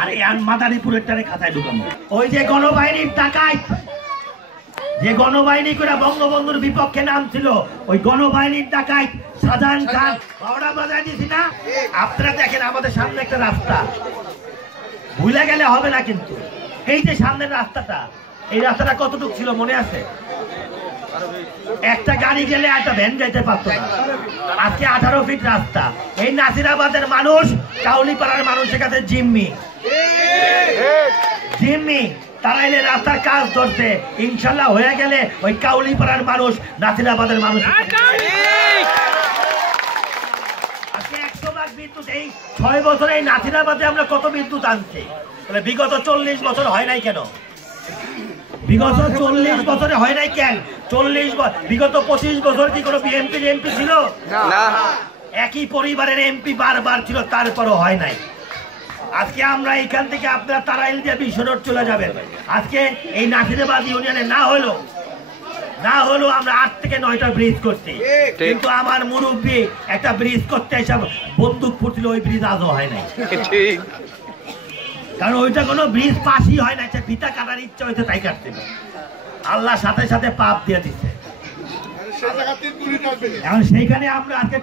আরে আর মাদারীপুরের টারে খাতায় ঢুকানো ওই যে গণবাহিনীর ডাকাত যে গণবাহিনী করে বঙ্গবন্ধুর বিপক্ষে নাম ছিল ওই গণবাহিনীর ডাকাত শাহজাহান খান বারোটা বাজায় দিছি না। আপনারা দেখেন আমাদের সামনে একটা রাস্তা ভুলে গেলে হবে না, কিন্তু এই যে সামনের রাস্তাটা এই রাস্তাটা কতটুকু ছিল মনে আছে? একটা গাড়ি গেলে একটা ভ্যান যাইতে পারতো না। আজকে 18 ফিট রাস্তা। এই নাসিরাবাদের মানুষ কাউলিপাড়ার মানুষের কাছে জিম্মি তারা এলে রাস্তার কাজ ধরছে, ইনশাল্লাহ হয়ে গেলে ওই কাউলিপাড়ার মানুষ নাসিরাবাদের মানুষ আজকে 100 লাখ বিদ্যুৎ। এই 6 বছরে এই নাসিরাবাদে আমরা কত বিদ্যুৎ আনছি? বিগত 40 বছর হয় নাই কেন? বিগত 40 বছরে হয় নাই কেন? 40 বিগত 25 বছর কি কোনো বিএনপির এমপি ছিল? না, একই পরিবারের এমপি বারবার ছিল, তারপরও হয় নাই। আজকে আমরা এখান থেকে আপনারা তারাইল দিয়ে বিশ্বরোড চলে যাবেন। আজকে এই নাসিরাবাদ ইউনিয়নে না হলো আমরা 8 থেকে 9টা ব্রিজ করছি, কিন্তু আমার মুরব্বী একটা ব্রিজ করতে এসে বন্দুক ফুটছিল, ওই ব্রিজ আজও হয় নাই। কারণ ওইটা কোনো ব্রিজ পাশই হয় না, ভিটা কাটার ইচ্ছা হইতে তাই কাটছিল। আল্লাহ সাথে সাথে পাপ দিয়ে দিচ্ছে। এখন সেইখানে আমরা আজকে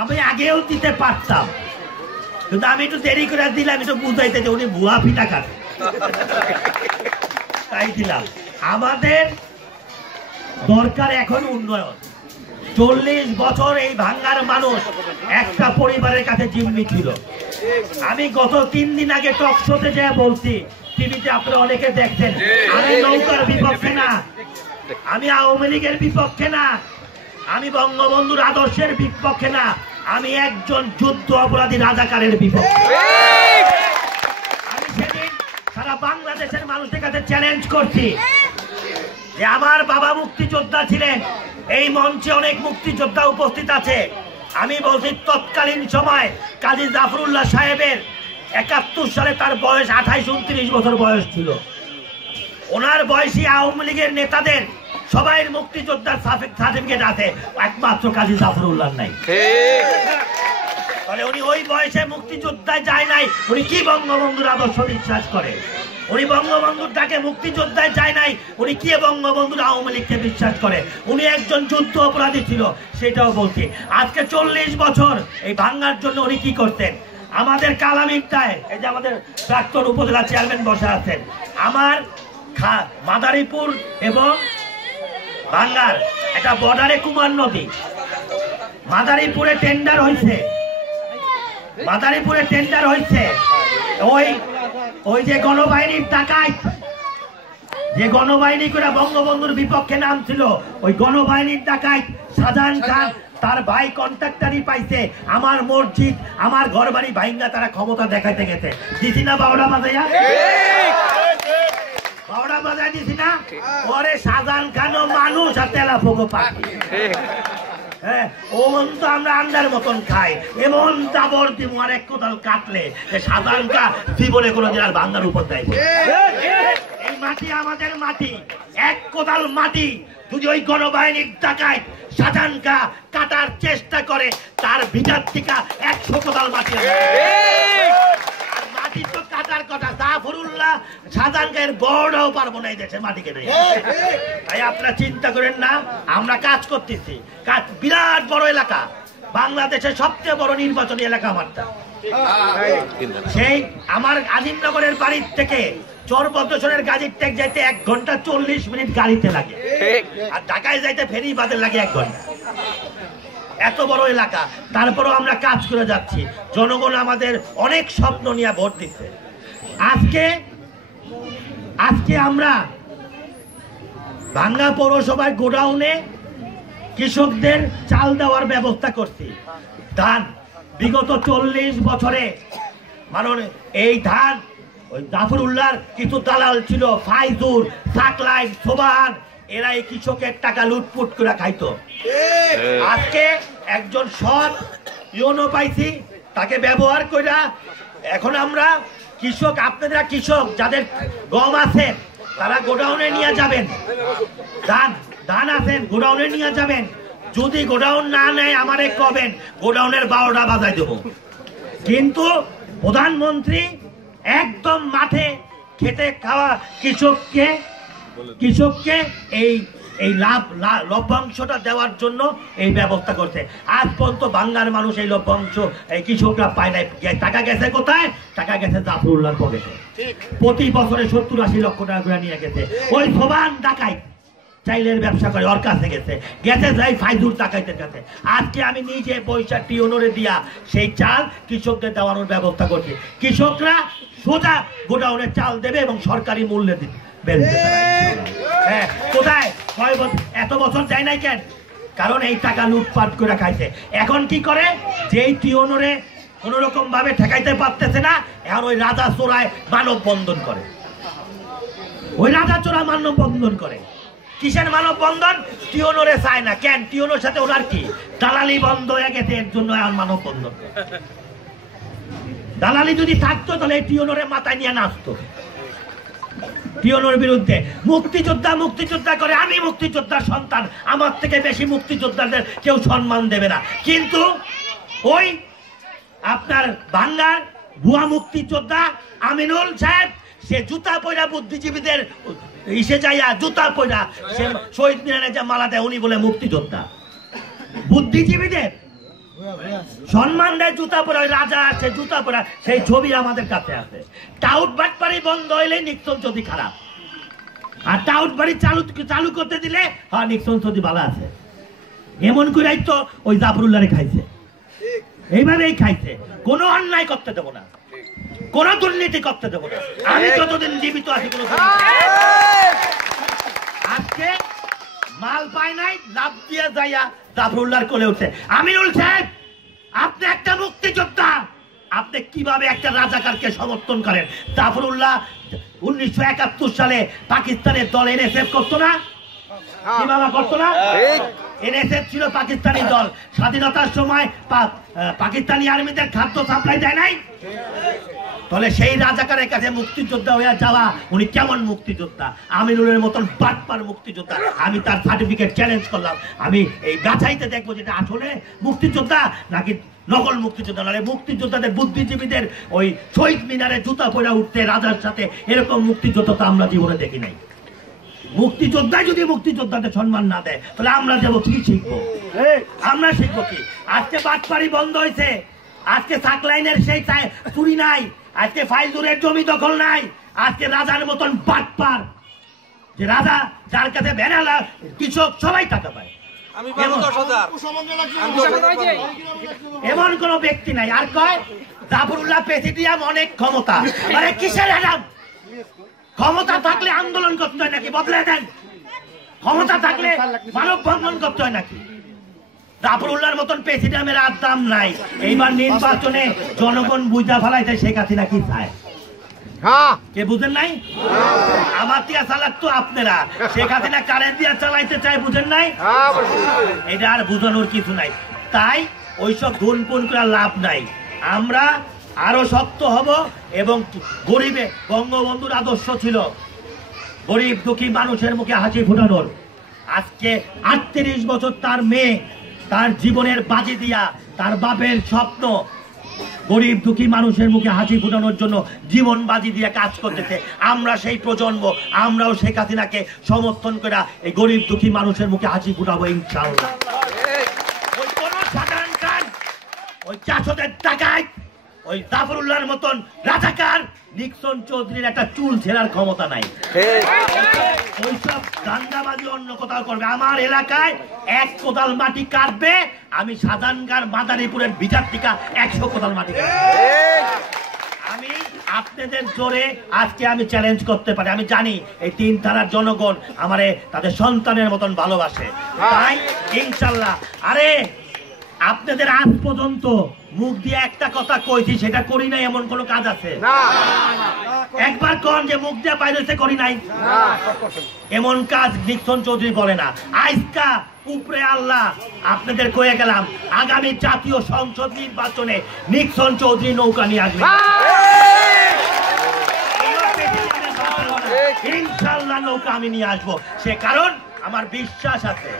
আমি আগেও দিতে পারতাম, কিন্তু আমি একটু দেরি করে দিলাম, একটু বুঝাইতে যে উনি ভুয়া ফিটা কাটে তাই দিলাম। আমাদের দরকার এখন উন্নয়ন। 40 বছর এই ভাঙ্গার মানুষ একটা পরিবারের কাছে জিম্মি ছিল। আমি গত 3 দিন আগে টক শোতে যা বলছি, টিভিতে আপনারা অনেকে দেখছেন, আমি নৌকার বিপক্ষে না, আমি আওয়ামী লীগের বিপক্ষে না, আমি বঙ্গবন্ধুর আদর্শের বিপক্ষে না, আমি একজন যুদ্ধ অপরাধী রাজাকারের বিপক্ষে। আমি সেদিন সারা বাংলাদেশের মানুষের কাছে চ্যালেঞ্জ করছি যে আমার বাবা মুক্তিযোদ্ধা ছিলেন, এই মঞ্চে অনেক মুক্তিযোদ্ধা উপস্থিত আছে। আমি বলছি তৎকালীন সময় কাজী জাফরুল্লাহ সাহেবের 71 সালে তার বয়স 28-29 বছর বয়স ছিল। ওনার বয়সী আওয়ামী লীগের নেতাদের সবাই মুক্তিযোদ্ধার সার্টিফিকেট আছে, একমাত্র কাজী জাফরুল্লাহ নাই। তাহলে উনি ওই বয়সে মুক্তিযোদ্ধায় যায় নাই, উনি কি বঙ্গবন্ধুর আদর্শ বিশ্বাস করে? উনি বঙ্গবন্ধুর ডাকে মুক্তিযোদ্ধায় যায় নাই, উনি কি বঙ্গবন্ধুর আওয়ামী লীগকে বিশ্বাস করে? উনি একজন যুদ্ধ অপরাধী ছিল, সেটাও বলছি। আজকে 40 বছর এই ভাঙ্গার জন্য উনি কি করতেন? আমাদের কালামিটায় এই যে আমাদের প্রাক্তন উপজেলা চেয়ারম্যান বসে আছেন, আমার মাদারীপুর এবং ভাঙ্গার একটা বর্ডারে কুমার নদী, মাদারীপুরে টেন্ডার হয়েছে, ওই যে গণবাহিনীর ডাকাত যে গণবাহিনী করে বঙ্গবন্ধুর বিপক্ষে নাম ছিল, ওই গণবাহিনীর ডাকাত শাহজাহান খান তার ভাই কন্ট্রাক্টারই পাইছে আমার মসজিদ আমার ঘর বাড়ি ভাঙ্গা তারা ক্ষমতা দেখাইতে গেছে। দিছি না বাউডা বাজায় দিছি না? পরে শাহজাহান খানও মানুষ আর তেলা ফোগো পাখি। হ্যাঁ, ওমন তো আমরা আন্ডার মতন খাই, এমন জাবর দিব আর এক কোদাল কাটলে যে শাহজাহান খান জীবনে কোনোদিন আর ভাঙ্গার উপর দেয়। এই মাটি আমাদের মাটি, এক কোদাল মাটি যদি ওই গণবাহিনীর ডাকাত শাহজাহান খান কাটার চেষ্টা করে, তার ভিটার থেকে 100 কোদাল মাটি মাটি তো কাটার কথা। জাফরুল্লাহ শাহজাহান খানের বড়টাও পারবো না এই দেশের মাটিকে নেই। তাই আপনারা চিন্তা করেন না, আমরা কাজ করতেছি। কাজ বিরাট বড় এলাকা, বাংলাদেশের সবচেয়ে বড় নির্বাচনী এলাকা আমারটা। সেই আমার আজিমনগরের বাড়ির থেকে চরপদ্মসরের গাজীর টেক যাইতে 1 ঘন্টা 40 মিনিট গাড়িতে লাগে, আর ঢাকায় যাইতে ফেরি বাদে লাগে 1 ঘন্টা। এত বড় এলাকা, তারপরও আমরা কাজ করে যাচ্ছি। জনগণ আমাদের অনেক স্বপ্ন নিয়ে ভোট দিচ্ছে। আজকে আমরা ভাঙ্গা পৌরসভার গোডাউনে কৃষকদের চাল দেওয়ার ব্যবস্থা করছি। ধান বিগত 40 বছরে মানে এই ধান ওই জাফরুল্লাহর কিছু দালাল ছিল, ফাইজুর, সাকলাইন, সোবান, এরা এই কৃষকের টাকা লুটপুট করে খাইতো। আজকে একজন সৎ ইউনো পাইছি, তাকে ব্যবহার কইরা এখন আমরা কৃষক, আপনারা কৃষক যাদের গম আছে তারা গোডাউনে নিয়ে যাবেন, ধান আছেন গোডাউনে নিয়ে যাবেন। যদি গোডাউন না নেয় আমারে কবেন, গোডাউনের 12টা বাজায় দেব। কিন্তু প্রধানমন্ত্রী একদম মাঠে খেতে খাওয়া কৃষককে এই লভ্যাংশটা দেওয়ার জন্য এই ব্যবস্থা করছে। আজ পর্যন্ত বাংলার মানুষ এই লভ্যাংশ এই কৃষকরা পায় নাই। টাকা গেছে কোথায়? টাকা গেছে জাফরুল্লাহর পকেটে। প্রতি বছরে 70-80 লক্ষ টাকা করে নিয়ে গেছে। ওই সমান ডাকাই চাইলের ব্যবসা করে ওর কাছে গেছে যাই ফাইজুর ডাকাইতের কাছে। আজকে আমি নিজে পয়সা টিওনরে দিয়া সেই চাল কৃষকদের দেওয়ানোর ব্যবস্থা করছি। কৃষকরা সোজা গোডাউনে চাল দেবে এবং সরকারি মূল্যে দিবে। হ্যাঁ, কোথায় এত বছর যায় নাই কেন? কারণ এই টাকা লুটপাট করে খাইছে। এখন কি করে? যেই টিওনরে কোন রকম ভাবে ঠেকাইতে পারতেছে না, এখন ওই রাজা চোরায় মানব বন্ধন করে। কিসের মানব বন্ধন? টিওনরে চায় না কেন? টিওনোর সাথে ওনার কি দালালি বন্ধ হয়ে গেছে, এর জন্য এখন মানব বন্ধন। দালালি যদি থাকতো তাহলে টিওনরে মাথায় নিয়ে নাচতো। টিওনোর বিরুদ্ধে মুক্তিযোদ্ধা করে। আমি মুক্তিযোদ্ধার সন্তান, আমার থেকে বেশি মুক্তিযোদ্ধাদের কেউ সম্মান দেবে না। কিন্তু ওই আপনার বাংলার ভুয়া মুক্তিযোদ্ধা আমিনুল সাহেব, সে জুতা পয়রা বুদ্ধিজীবীদের ইসে যাইয়া জুতা পয়রা সে শহীদ মিনারে যে মালা দেয়, উনি বলে মুক্তিযোদ্ধা। বুদ্ধিজীবীদের সম্মান দেয় জুতা পরা। রাজা আছে জুতা পরা, সেই ছবি আমাদের কাছে আছে। টাউট বাটপাড়ি বন্ধ হইলে নিক্সন যদি খারাপ, আর টাউট বাড়ি চালু করতে দিলে হ্যাঁ নিক্সন যদি ভালো আছে। এমন করেই তো ওই জাফরুল্লাহরে খাইছে, এইভাবেই খাইছে। কোনো অন্যায় করতে দেবো না, কোন দুর্নীতি করতে দেবো না। আমি যতদিন জীবিত আছি কোনো আজকে মাল পায় নাই, লাভ দিয়ে যাইয়া জাফরুল্লাহর কোলে উঠছে। আমিনুল সাহেব, আপনি একটা মুক্তিযোদ্ধা, আপনি কিভাবে একটা রাজাকারকে সমর্থন করেন? জাফরুল্লাহ 1971 সালে পাকিস্তানের দল এনএসএফ করতো না? কিভাবে করতো না? এনএসএফ ছিল পাকিস্তানি দল। স্বাধীনতার সময় পাকিস্তানি আর্মিদের খাদ্য সাপ্লাই দেয় নাই? তাহলে সেই রাজাকারের কাছে মুক্তিযোদ্ধা হয়ে যাওয়া, উনি কেমন মুক্তিযোদ্ধা? আমিনুলের মতন বাটপার মুক্তিযোদ্ধা। আমি তার সার্টিফিকেট চ্যালেঞ্জ করলাম। আমি এই গাছাইতে দেখবো যেটা আসলে মুক্তিযোদ্ধা নাকি নকল মুক্তিযোদ্ধা। নাহলে মুক্তিযোদ্ধাদের বুদ্ধিজীবীদের ওই শহীদ মিনারে জুতা পরে উঠতে রাজার সাথে, এরকম মুক্তিযোদ্ধা তো আমরা জীবনে দেখি নাই। মুক্তিযোদ্ধা যদি মুক্তিযোদ্ধাদের সম্মান না দেয়, তাহলে আমরা যাবো কি শিখবো? আমরা শিখবো কি? আজকে বাটপাড়ি বন্ধ হয়েছে, আজকে সাকলাইনের সেই চুরি নাই, আজকে ফাইজুরের জমি দখল নাই, আজকে রাজার মতন বাটপার, যে রাজা যার কাছে বেনালা কৃষক সবাই টাকা পায়, এমন কোন ব্যক্তি নাই। আর কয় জাফরুল্লাহ প্রেসিডিয়াম অনেক ক্ষমতা। আরে কিসের এলাম? ক্ষমতা থাকলে আন্দোলন করতে হয় নাকি? বদলে দেন। ক্ষমতা থাকলে মানব বন্ধন করতে হয় নাকি? জাফরুল্লাহর মতন প্রেসিডেন্টের আর দাম নাই। এইবার নির্বাচনে জনগণ বুঝা ফেলাইতে শেখ হাসিনা কি চায়, কে বুঝেন নাই? আমার টিয়া চালাক তো আপনারা, শেখ হাসিনা কারেন্ট দিয়া চালাইতে চায়, বুঝেন নাই? এটা আর বুঝানোর কিছু নাই। তাই ওইসব ধুনপুন করে লাভ নাই। আমরা আরো শক্ত হব এবং গরিবে, বঙ্গবন্ধুর আদর্শ ছিল গরিব দুঃখী মানুষের মুখে হাসি ফুটানোর। আজকে 38 বছর তার মেয়ে তার জীবনের বাজি দিয়া, তার বাপের স্বপ্ন গরিব দুঃখী মানুষের মুখে হাসি ফুটানোর জন্য জীবন বাজি দিয়ে কাজ করতেছে। আমরা সেই প্রজন্ম, আমরাও শেখ হাসিনাকে সমর্থন করে এই গরিব দুঃখী মানুষের মুখে হাসি ফুটাবো ইনশাআল্লাহ। ওই কোন সাধারণ কাজ, ওই চাষদের টাকায় ওই জাফরুল্লাহর মতন রাজাকার নিক্সন চৌধুরীর একটা চুল ছেঁড়ার ক্ষমতা নাই। ওইসব দাঙ্গাবাজি অন্য কোথাও করবে। আমার এলাকায় 1 কোদাল মাটি কাটবে, আমি সাজানগার মাদারীপুরের ভিটার টিকা 100 কোদাল মাটি কাটবে। আমি আপনাদের জোরে আজকে আমি চ্যালেঞ্জ করতে পারি। আমি জানি এই 3 থানার জনগণ আমারে তাদের সন্তানের মতন ভালোবাসে। তাই ইনশাল্লাহ, আরে আপনাদের আজ পর্যন্ত মুখ দিয়ে একটা কথা কইছি, সেটা করি নাই এমন কোন কাজ আছে? একবার কোন যে মুখ দিয়ে বাইরে করি নাই, এমন কাজ নিক্সন চৌধুরী বলে না। আজকা উপরে আল্লাহ আপনাদের কয়ে গেলাম, আগামী জাতীয় সংসদ নির্বাচনে নিক্সন চৌধুরী নৌকা নিয়ে আসবে ইনশাল্লাহ। নৌকা আমি নিয়ে আসবো, সে কারণ আমার বিশ্বাস আছে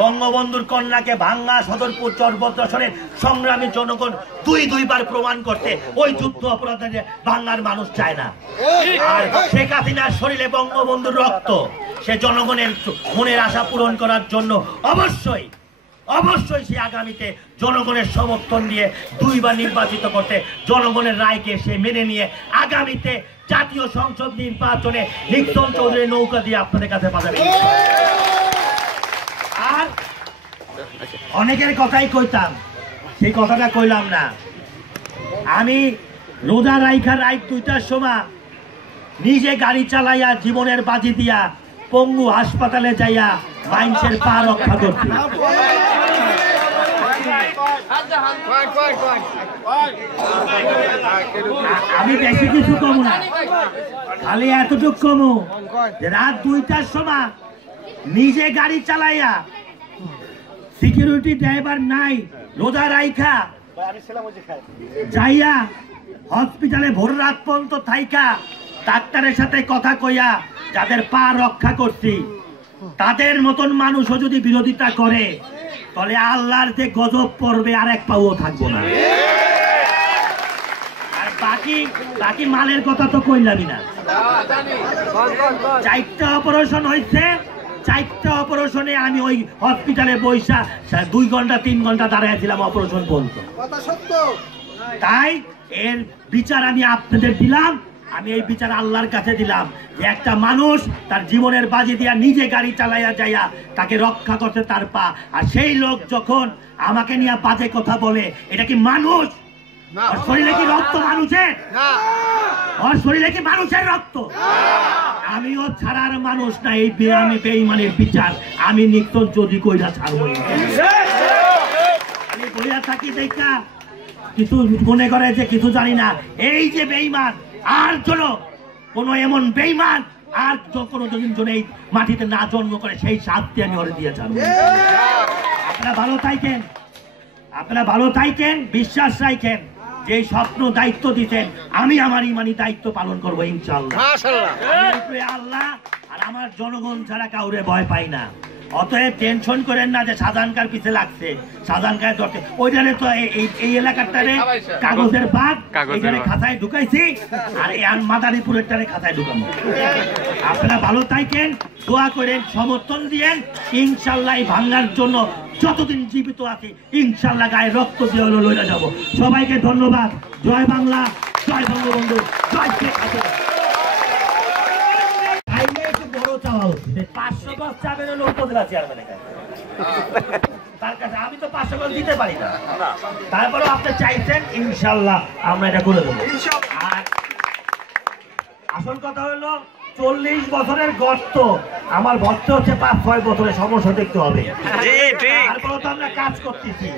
বঙ্গবন্ধুর কন্যাকে ভাঙ্গা সদরপুর চরভদ্রের সংগ্রামী জনগণ দুইবার প্রমাণ করতে ওই যুদ্ধ অপরাধে ভাঙ্গার মানুষ চায় না। আর শেখ হাসিনার শরীরে বঙ্গবন্ধুর রক্ত, সে জনগণের মনের আশা পূরণ করার জন্য অবশ্যই সে আগামীতে জনগণের সমর্থন দিয়ে দুইবার নির্বাচিত করতে জনগণের রায়কে সে মেনে নিয়ে আগামীতে জাতীয় সংসদ নির্বাচনে নিক্সন চৌধুরী নৌকা দিয়ে আপনাদের কাছে পাঠাবে। আর অনেকের কথাই কইতাম, সেই কথাটা কইলাম না। আমি রোজা রাইখা রাত 2টার সময় নিজে গাড়ি চালাইয়া জীবনের বাজি দিয়া পঙ্গু হাসপাতালে যাইয়া মানুষের পা রক্ষা করছি। আমি বেশি কিছু কমু না, খালি এতটুকু কমু যে রাত 2টার সময় নিজে গাড়ি চালাইয়া, সিকিউরিটি ড্রাইভার নাই, রোজা রাইখা যাইয়া হসপিটালে ভোর রাত পর্যন্ত থাইকা ডাক্তারের সাথে কথা কইয়া যাদের পা রক্ষা করছি, তাদের মতন মানুষও যদি বিরোধিতা করে তাহলে আল্লাহর যে গজব পড়বে আর এক পাও থাকবো না। আর বাকি মালের কথা তো কইলামই না। 4টা অপারেশন হয়েছে, 4টা অপারেশনে আমি ওই হসপিটালে বৈশা 2 ঘন্টা 3 ঘন্টা দাঁড়াইছিলাম অপারেশন বলত। তাই এর বিচার আমি আপনাদের দিলাম, আমি এই বিচার আল্লাহর কাছে দিলাম যে একটা মানুষ তার জীবনের বাজি দিয়া নিজে গাড়ি চালাইয়া যাইয়া তাকে রক্ষা করতে তার পা, আর সেই লোক যখন আমাকে নিয়ে বাজে কথা বলে, এটা কি মানুষ? ওর শরীরে কি রক্ত মানুষের? ওর শরীরে কি মানুষের রক্ত? আমিও ছাড়ার মানুষ না। এই আমি বেঈমানের বিচার আমি নিক্সন চৌধুরী কইরা ছাড়বো। আমি বইয়া থাকি দেখা কিছু মনে করে যে কিছু জানি না। এই যে বেঈমান, আর কোন এমন বেঈমান আর কোনো জন এই মাটিতে না জন্ম করে, সেই শাস্তি আমি ওরে দিয়ে ছাড়বো। আপনারা ভালো থাকেন, বিশ্বাস রাখেন যে স্বপ্ন দায়িত্ব দিতেন, আমি আমার ইমানি দায়িত্ব পালন করবো ইনশাআল্লাহ। আল্লাহ আর আমার জনগণ ছাড়া কাউরে ভয় পাই না। অতএব টেনশন করেন না যে শাহজাহানকার পিছে লাগছে, শাহজাহানকার ধরতে। ওইখানে তো এই এলাকাটারে কাগজের বাঘ, এখানে খাতায় ঢুকাইছি, আর মাদারীপুরের টারে খাতায় ঢুকানো। আপনারা ভালো থাকেন, দোয়া করেন, সমর্থন দিয়েন। ইনশাল্লাহ এই ভাঙ্গার জন্য যতদিন জীবিত আছে ইনশাল্লাহ গায়ে রক্ত দিয়ে হলো লইয়া যাব। সবাইকে ধন্যবাদ। জয় বাংলা, জয় বঙ্গবন্ধু, জয় শেখ হাসিনা। আমি তো 500 গজ দিতে পারি না, তারপরে আপনি চাইছেন, ইনশাল্লাহ আমরা এটা করে দেবো। আর আসল কথা হলো 40 বছরের গর্ত, আমার ভর্তি হচ্ছে 5-6 বছরের সমস্যা দেখতে হবে। তারপরে তো আমরা কাজ করতেছি।